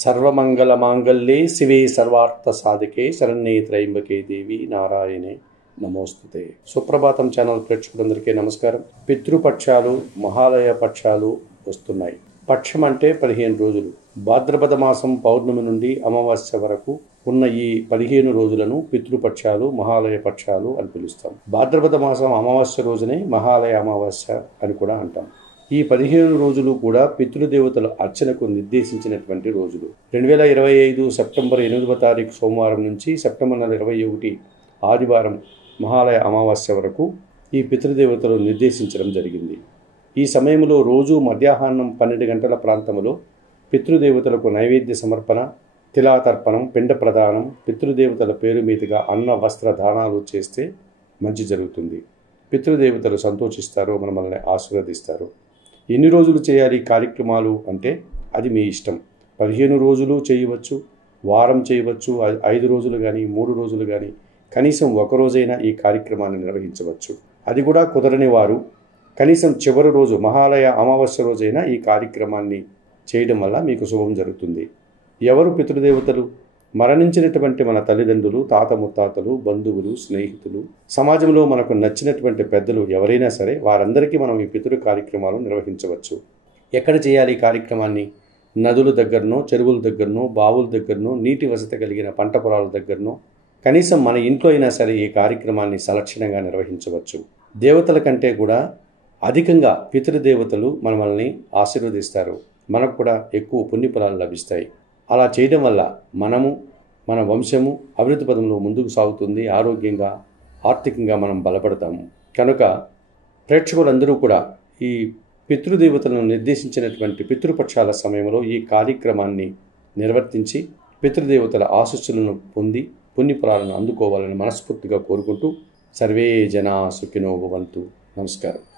సర్వమంగళమాంగళ్యే శివే సర్వార్థసాధికే శరణ్యే త్రయంబకే దేవి నారాయణే నమోస్తుతే. సుప్రభాతం ఛానల్ ప్రేక్షకులందరికీ నమస్కారం. పితృపక్షాలు, మహాలయ పక్షాలు వస్తున్నాయి. పక్షం అంటే 15 రోజులు. భాద్రపద మాసం పౌర్ణమి నుండి అమావాస్య వరకు ఉన్న ఈ 15 రోజులను పితృపక్షాలు, మహాలయ పక్షాలు అని పిలుస్తాం. భాద్రపద మాసం అమావాస్య రోజునే మహాలయ అమావాస్య అని కూడా అంటాం. ఈ 15 రోజులు కూడా పితృదేవతల అర్చనకు నిర్దేశించినటువంటి రోజులు. 2025 సెప్టెంబర్ 8వ తారీఖు సోమవారం నుంచి సెప్టెంబర్ 21 ఆదివారం మహాలయ అమావాస్య వరకు ఈ పితృదేవతలు నిర్దేశించడం జరిగింది. ఈ సమయంలో రోజు మధ్యాహ్నం 12 గంటల ప్రాంతంలో పితృదేవతలకు నైవేద్య సమర్పణ, తిలాతర్పణం, పిండ ప్రదానం, పితృదేవతల పేరు మీదుగా అన్న వస్త్ర దానాలు చేస్తే మంచి జరుగుతుంది. పితృదేవతలు సంతోషిస్తారు, మనల్ని ఆశీర్వదిస్తారు. ఎన్ని రోజులు చేయాలి కార్యక్రమాలు అంటే అది మీ ఇష్టం. 15 రోజులు చేయవచ్చు, వారం చేయవచ్చు, 5 రోజులు కానీ 3 రోజులు కానీ కనీసం ఒక రోజైనా ఈ కార్యక్రమాన్ని నిర్వహించవచ్చు. అది కూడా కుదరని వారు కనీసం చివరి రోజు మహాలయ అమావాస్య రోజైనా ఈ కార్యక్రమాన్ని చేయడం వల్ల మీకు శుభం జరుగుతుంది. ఎవరు పితృదేవతలు? మరణించినటువంటి మన తల్లిదండ్రులు, తాత ముత్తాతలు, బంధువులు, స్నేహితులు, సమాజంలో మనకు నచ్చినటువంటి పెద్దలు ఎవరైనా సరే వారందరికీ మనం ఈ పితృ కార్యక్రమాలు నిర్వహించవచ్చు. ఎక్కడ చేయాలి ఈ కార్యక్రమాన్ని? నదుల దగ్గరనో, చెరువుల దగ్గరనో, బావుల దగ్గరనో, నీటి వసతి కలిగిన పంట పొలాల దగ్గరనో, కనీసం మన ఇంట్లో అయినా సరే ఈ కార్యక్రమాన్ని సలక్షణంగా నిర్వహించవచ్చు. దేవతల కంటే కూడా అధికంగా పితృదేవతలు మనల్ని ఆశీర్వదిస్తారు. మనకు కూడా ఎక్కువ పుణ్యఫలాలు లభిస్తాయి. అలా చేయడం వల్ల మనము, మన వంశము అభివృద్ధి పదంలో ముందుకు సాగుతుంది. ఆరోగ్యంగా, ఆర్థికంగా మనం బలపడతాము. కనుక ప్రేక్షకులందరూ కూడా ఈ పితృదేవతలను నిర్దేశించినటువంటి పితృపక్షాల సమయంలో ఈ కార్యక్రమాన్ని నిర్వర్తించి పితృదేవతల ఆశీస్సులను పొంది పుణ్యఫలాలను అందుకోవాలని మనస్ఫూర్తిగా కోరుకుంటూ సర్వే జనా సుఖినో భవంతు. నమస్కారం.